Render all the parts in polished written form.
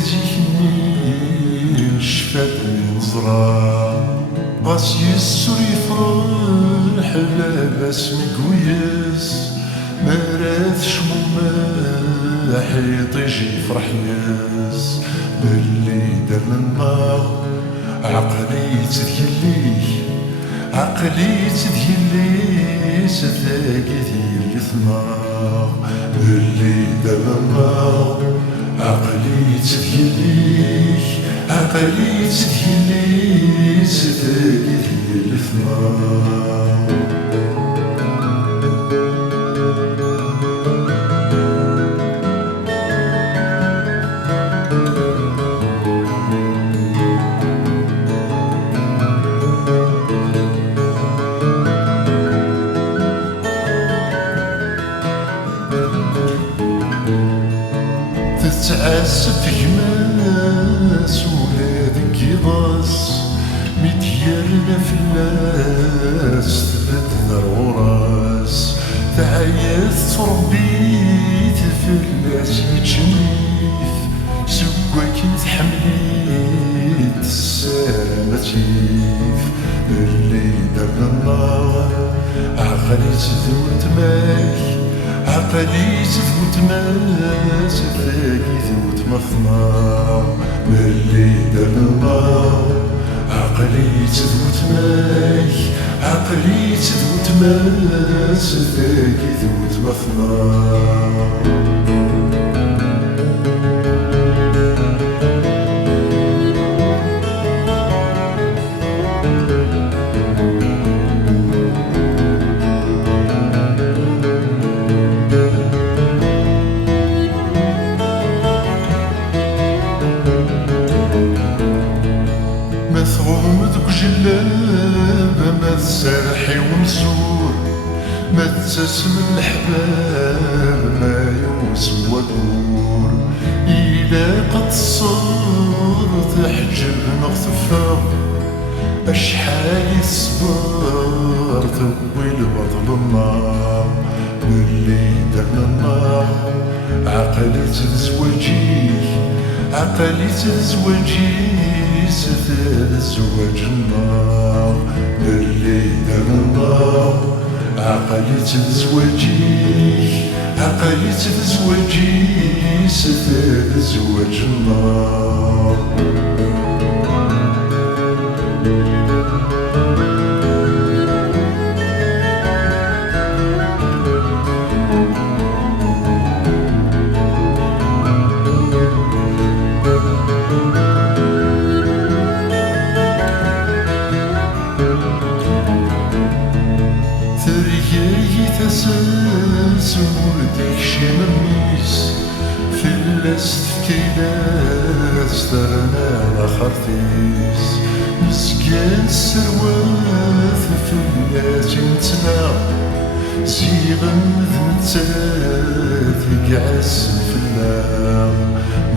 زيكني شفات نزرع غاس يسر يفرح لاباس مكويس مرات شمومة حيط يجي يفرح ياس باللي دار النار عقلي تديلي عقلي تديلي ستلاقي ديال الثمار باللي دار النار عقلي تديلي عقلي تديلي ستلاقي ديال الثمار تتعسف يماس ولادك يضاس مديالنا فلاس تبدل وراس تعياث تربيت فلاس يتشنيف سواكي تحمليت السلامتيف اللي دار النار عقلي تذوت ماي عقلي تثبت ماس تلاقي ثبوت مثمار باللي دار النار عقلي تثبت ماي عقلي تثبت ماس تلاقي ثبوت مثمار مثغوم ذوك جلابة ما تسرحي ومسور ما تسم الحباب ما يوسم ودور إلا قد صار تحجب نغتفا أشحال الصبر توي البطل النار باللي درنا النار عقلي تزوجي عقلي تزوجي ستزوج النار اللي دار النار عقلي تزوجي عقلي تزوجي ستزوج النار تساس ولدك شي مميس فلاس تفكيلاس درنا على خرطيس مسكين السرواث فلاس يمتنا زيغن ذنتات يقعس فلام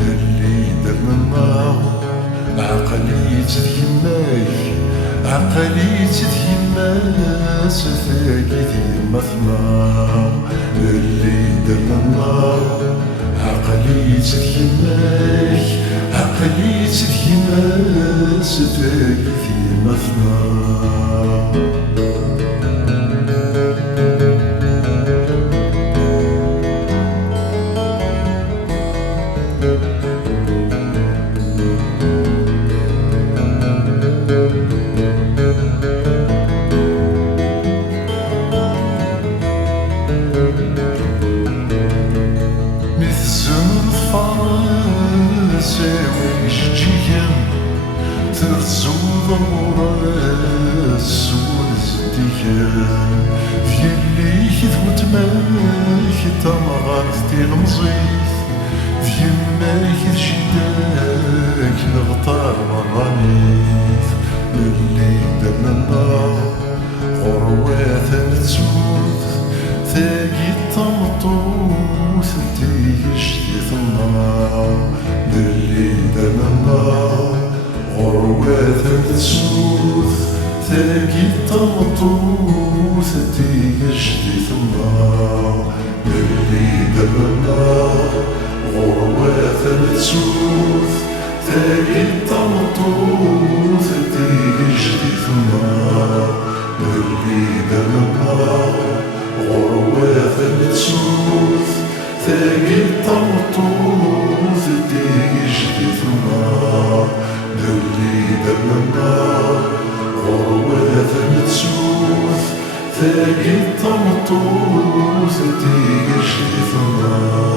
للي درنا النار عقلي تديماي عقلي تديماس تلاقي ديما ثمار اللي درنا النار عقلي تديماي عقلي تديماس تلاقي ديما ثمار ترزوض وراس ونزديان فيلي ثبوت ماك تمغارتي المزيث فيماك جداك الغطار مرانيث اللي درنا النار غروات نتسود ثاقي الطمطوث تيجدي النار اللي درنا النار غروات تسوث ثاقي الطمطوث تيجدي النار اللي درنا النار غروات التسوث تاقي الطمطوث تيجي جديد النار اللي دمها غروات التسوث تاقي الطمطوث تيجي جديد النار اللي دمها غروات التسوث تاقي الطمطوث تيجي جديد النار